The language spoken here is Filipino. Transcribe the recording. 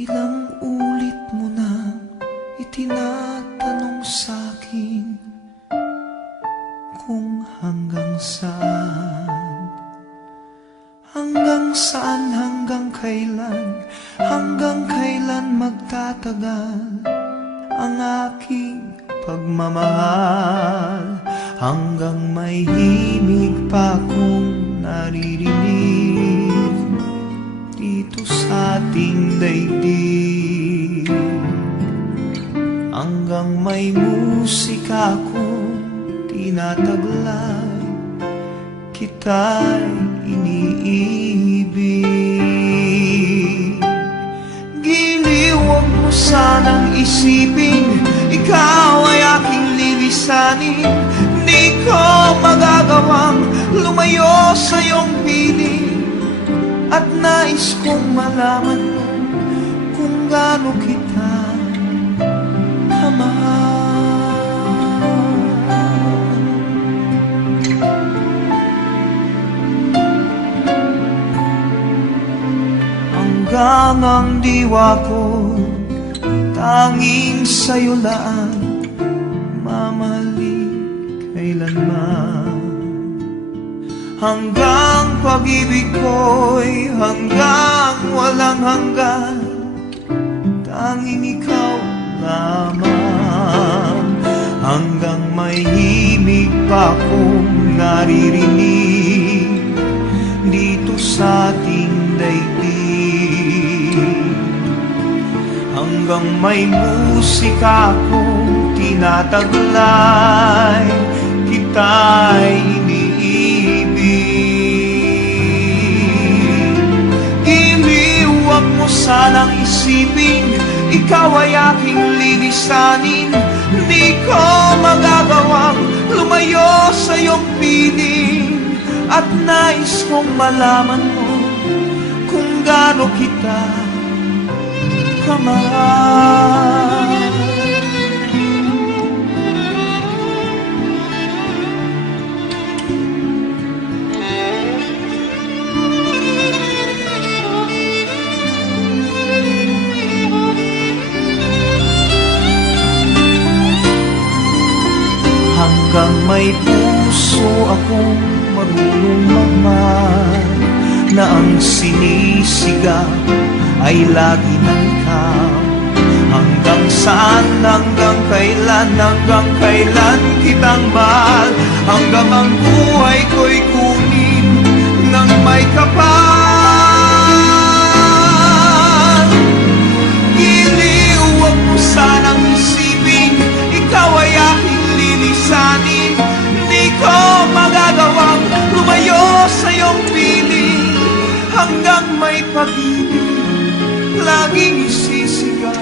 Ilang ulit mo na itinatanong sa'kin kung hanggang saan, hanggang kailan magtatagal ang aking pagmamahal, hanggang may himig pa akong naririnig dito sa ating daigdig, hanggang may musika akong tinataglay, kita'y iniibig. Giliw, huwag mo sanang isipin ikaw ay aking lilisanin. Di ko magagawang lumayo sa iyong piling, at nais kong malaman mo kung gaano kita kamahal. Hanggang ang diwa ko tanging sa'yo lang mamahalin kailanman, hanggang pag-ibig ko'y hanggang walang hanggan, tanging ikaw lamang, hanggang may himig pa akong naririnig dito sa ating daigdig, hanggang may musika akong tinataglay, kita'y iniibig. Giliw, huwag mo sanang isipin ikaw ay aking lilisanin. Di ko magagawang lumayo sa iyong piling, at nais kong malaman mo kung gaano kita kamahal. Hanggang may puso akong marunong magmahal, na ang sinisigaw ay lagi ng ikaw. Hanggang saan, hanggang kailan kitang mahal, hanggang ang buhay ko'y kunin ng may kapal. Giliw, huwag mo sanang isipin ikaw ay aking lilisanin. Di ko magagawang lumayo sa iyong piling, hanggang may pag-ibig laging isisigaw